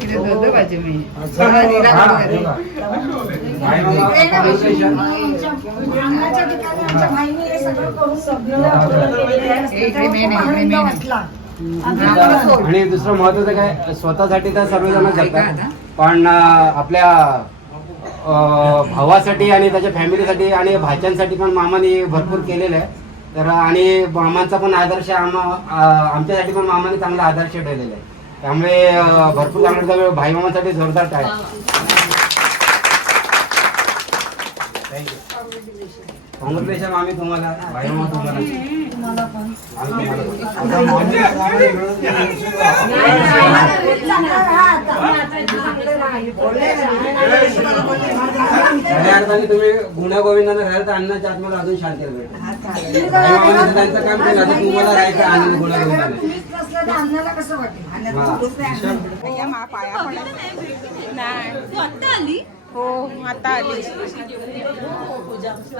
तिथे पाहिजे मी. हा. हे. हे. हे. आणि दुसरं महत्वाचं काय स्वतःसाठी तर सर्वजण जगतात. पण आपल्या भावासाठी आणि त्याच्या फॅमिलीसाठी आणि भाच्यांसाठी पण मामाने भरपूर केलेलं आहे. तर आणि मामांचा पण आदर्श आम्हा आमच्यासाठी पण मामाने चांगला आदर्श ठेवलेला आहे. त्यामुळे भरपूर चांगलं भाई मामासाठी जोरदार टाळ कॉंग्रॅच्युलेशन आम्ही तुम्हाला. भाई मामा तुम्हाला. अर्थाने तुम्ही गुण्यागोविंदाने राहिलं तर अन्नाच्या आत्म्याला अजून शांती भेटेल त्यांचं काम केलं आता तुम्हाला राहायचं आनंद वाटेल हो. आता आली.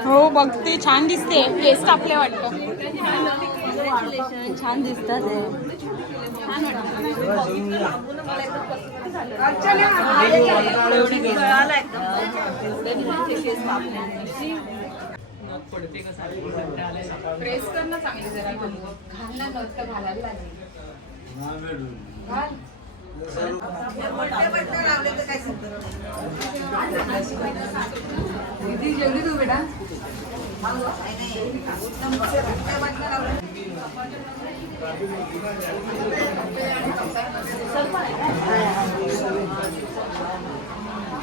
हो बघते छान दिसते. केस कापले वाटतं. छान दिसतात प्रेस कर ना चांगली जरा घालणार नव्हतं घालायला लागेल घाल. दीदी जल्दी तू बेटा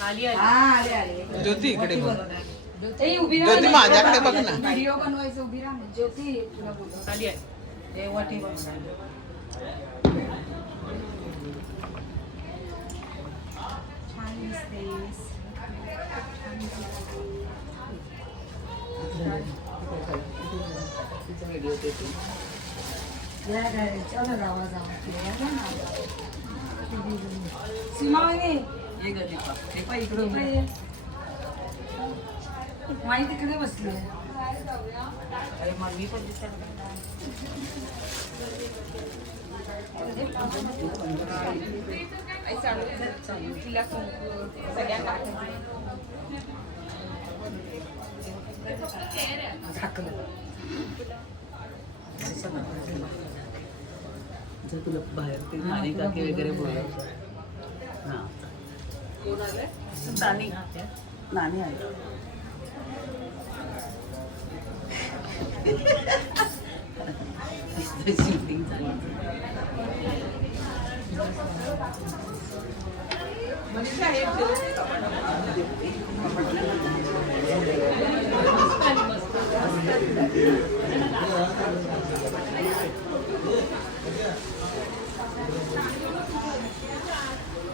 मला आधी आहे ना. ज्योती इकडे बघ ए, उभी राहा. ज्योती माझ्याकडे बघ ना व्हिडिओ बनवायचं उभी राहा ना. ज्योती तुला बोलव. छान दिसतेस. या गाडी, चला जावा जावा. सीमा वहिनी, इकडे ये. माई तिकडे बसली आई चालू तिला कुंकू, सगळ्यांना आठवण. जर तुला बाहेर ते मालिका वगैरे बोलायचं हा. नाणी नाणी आहे. शूटिंग चालू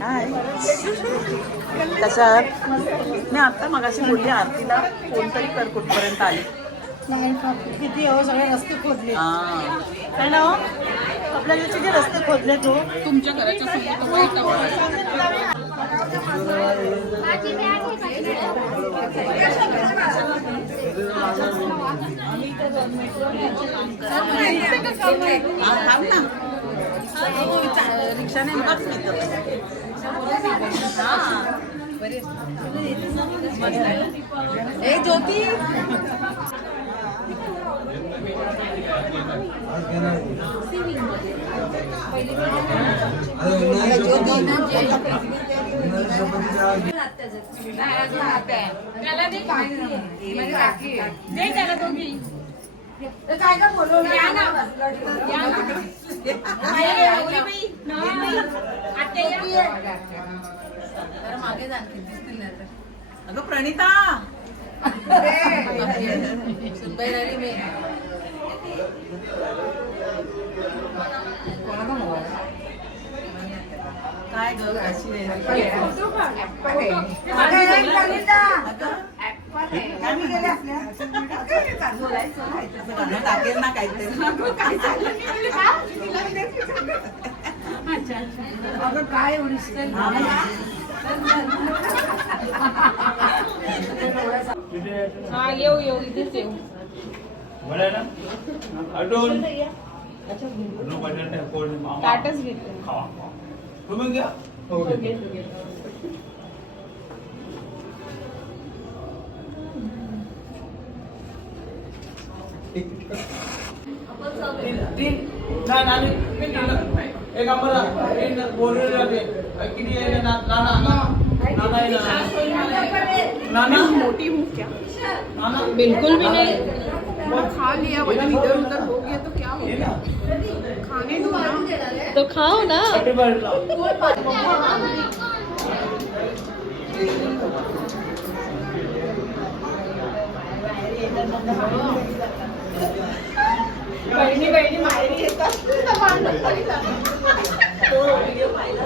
भेटली कशात? मी आता मगाशी बोलली आरतीला फोन तरी कर कुठपर्यंत आली. किती हो सगळे रस्ते खोदले. हा. है ना हो? आपल्या जे रस्ते खोदले तो. तुमच्या घराच्या रिक्षाने बघ मी. ए ज्योती त्याला दे म्हणजे राखी आहे. दे त्याला दोघी काय काय बोलवलं या ना. या ना. मागे जाणतील दिसतील तर अगं प्रणिता सुनबाई राहिली मी कोणाचा मोबाईल काय ग? गाणं टाकेल ना काहीतरी हा येऊ येऊ इथेच येऊ ताटच घेते तुम्ही घ्या एक आम्हाला बोलले जाते किती आहे ना नाना. नाना. आहे ना. नाना? मोटी हूँ क्या नाना? बिल्कुल भी नहीं. वो खा लिया वजन इधर उधर हो गया तो क्या हो? गया खाने दो ना. तो खाओ ना. बहिणी बहिणी माहेरी येतात. तो व्हिडिओ पाहिला